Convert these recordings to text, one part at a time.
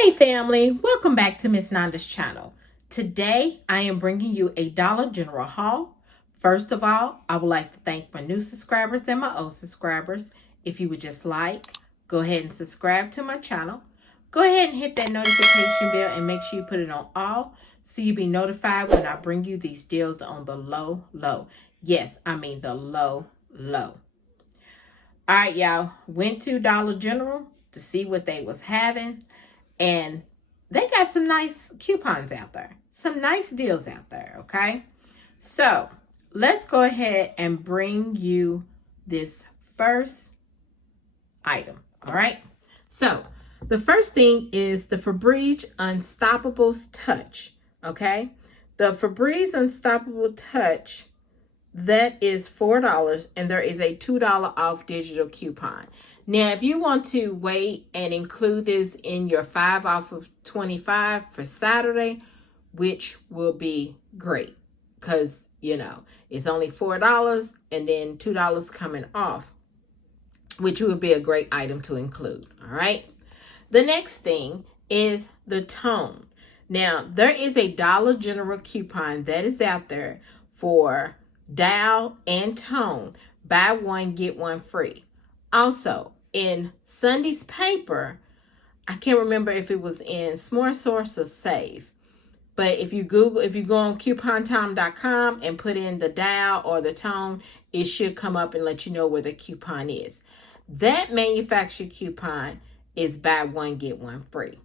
Hey family, welcome back to Miss Nanda's channel. Today I am bringing you a Dollar General haul. First of all, I would like to thank my new subscribers and my old subscribers. If you would just go ahead and subscribe to my channel. Go ahead and hit that notification bell and make sure you put it on all so you'll be notified when I bring you these deals on the low. Yes, I mean the low. All right, y'all. Went to Dollar General to see what they was having. And they got some nice coupons out there. Some nice deals out there, okay? So, let's go ahead and bring you this first item, all right? So, the first thing is the Febreze Unstoppables Touch, okay? The Febreze Unstoppable Touch, that is $4, and there is a $2 off digital coupon. Now, if you want to wait and include this in your 5 off of 25 for Saturday, which will be great because, it's only $4 and then $2 coming off, which would be a great item to include, all right? The next thing is the tone. Now, there is a Dollar General coupon that is out there for Dial and Tone. Buy one, get one free. Also, in Sunday's paper, I can't remember if it was in Smart Source or Save, but if you go on coupontime.com and put in the Dial or the Tone, it should come up and let you know where the coupon is. That manufacturer coupon is buy one, get one free.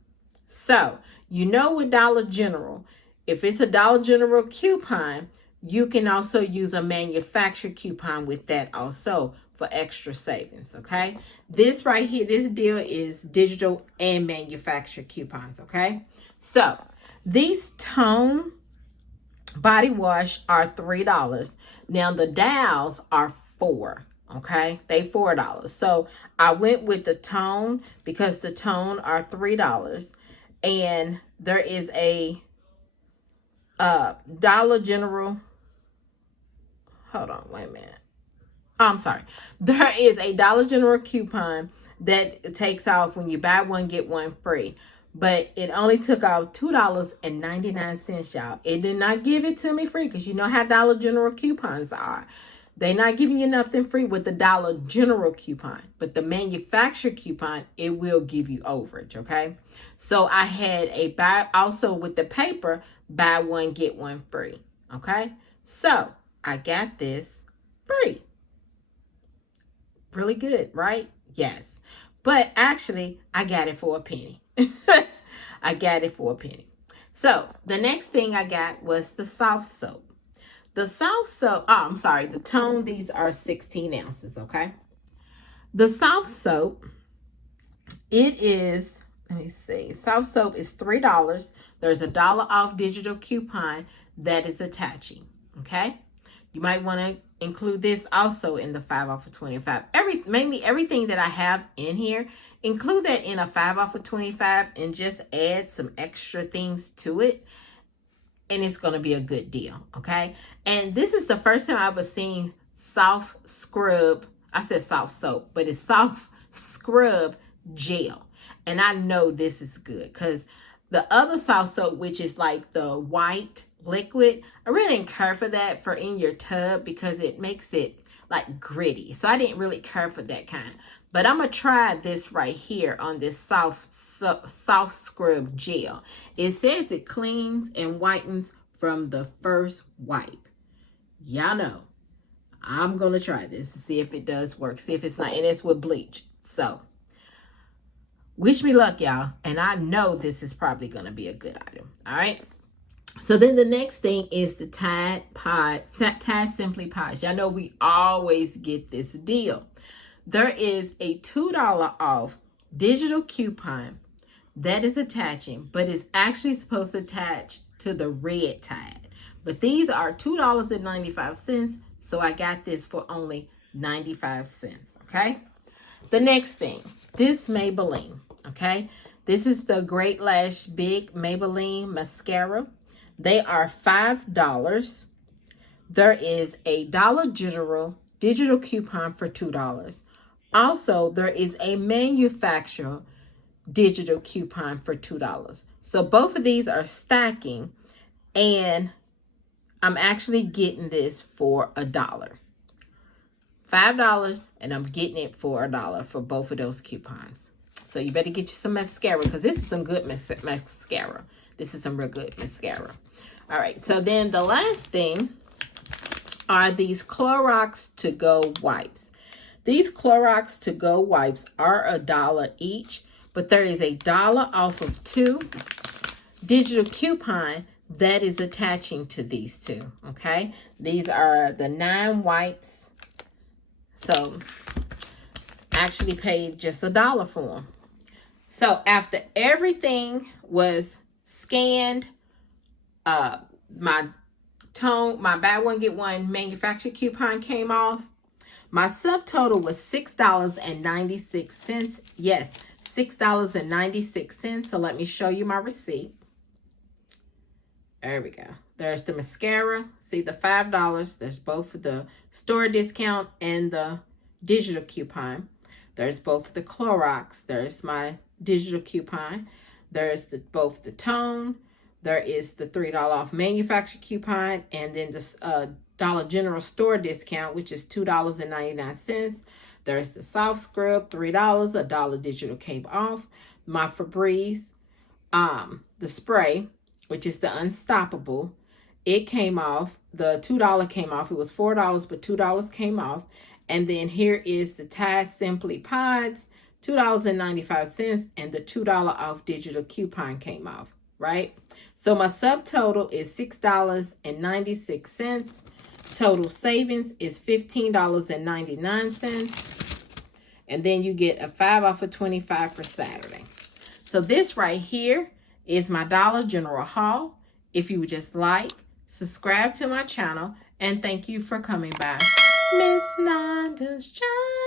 So, with Dollar General, if it's a Dollar General coupon, you can also use a manufacturer coupon with that also for extra savings, okay? This right here, this deal is digital and manufacturer coupons, okay? So, these Tone body wash are $3. Now, the Dials are $4, okay? They $4. So, I went with the Tone because the Tone are $3. And there is a Dollar General... Hold on, wait a minute. Oh, I'm sorry. There is a Dollar General coupon that takes off when you buy one, get one free. But it only took off $2.99, y'all. It did not give it to me free because you know how Dollar General coupons are. They're not giving you nothing free with the Dollar General coupon. But the manufacturer coupon, it will give you overage, okay? So I had a buy, also with the paper, buy one, get one free, okay? So I got this free. Really good, right? Yes. But actually, I got it for a penny. I got it for a penny. So the next thing I got was the soft soap. The soft soap, the Tone, these are 16 ounces, okay? The soft soap, it is, let me see, soft soap is $3. There's a $1 off digital coupon that is attaching, okay? You might want to include this also in the 5 off of 25. Mainly everything that I have in here, include that in a 5 off of 25 and just add some extra things to it. And it's going to be a good deal, okay? And this is the first time I've ever seen soft scrub. I said soft soap, but it's soft scrub gel. And I know this is good because the other soft soap, which is like the white liquid, I really didn't care for that for in your tub because it makes it like gritty. So I didn't really care for that kind. But I'm going to try this right here on this soft scrub gel. It says it cleans and whitens from the first wipe. Y'all know. I'm going to try this to see if it does work. See if it's not. And it's with bleach. So, wish me luck, y'all. And I know this is probably going to be a good item. All right. So then the next thing is the Tide Simply Pods. Y'all know we always get this deal. There is a $2 off digital coupon that is attaching, but it's actually supposed to attach to the red Tide. But these are $2.95, so I got this for only 95 cents, okay? The next thing, this Maybelline, okay? This is the Great Lash Big Maybelline Mascara. They are $5. There is a Dollar General digital coupon for $2. Also, there is a manufacturer digital coupon for $2. So both of these are stacking, and I'm actually getting this for $1. $5, and I'm getting it for $1 for both of those coupons. So you better get you some mascara, because this is some good mascara. This is some real good mascara. All right, so then the last thing are these Clorox To Go wipes. These Clorox To Go wipes are $1 each, but there is $1 off of 2 digital coupon that is attaching to these two, okay? These are the 9 wipes. So I actually paid just $1 for them. So after everything was scanned, my buy one get one manufacturer coupon came off. My subtotal was $6.96. Yes, $6.96. So let me show you my receipt. There we go. There's the mascara. See the $5. There's both the store discount and the digital coupon. There's both the Clorox. There's my digital coupon. There's both the tone. There is the $3 off manufacturer coupon, and then the Dollar General store discount, which is $2.99. There's the soft scrub, $3, $1 digital came off. My Febreze, the spray, which is the Unstoppable, it came off. The $2 came off. It was $4, but $2 came off. And then here is the Tide Simply Pods, $2.95, and the $2 off digital coupon came off, right? So my subtotal is $6.96. Total savings is $15.99. And then you get a 5 off of 25 for Saturday. So this right here is my Dollar General haul. If you would just like, subscribe to my channel, and thank you for coming by. Miss Nanda's Channel.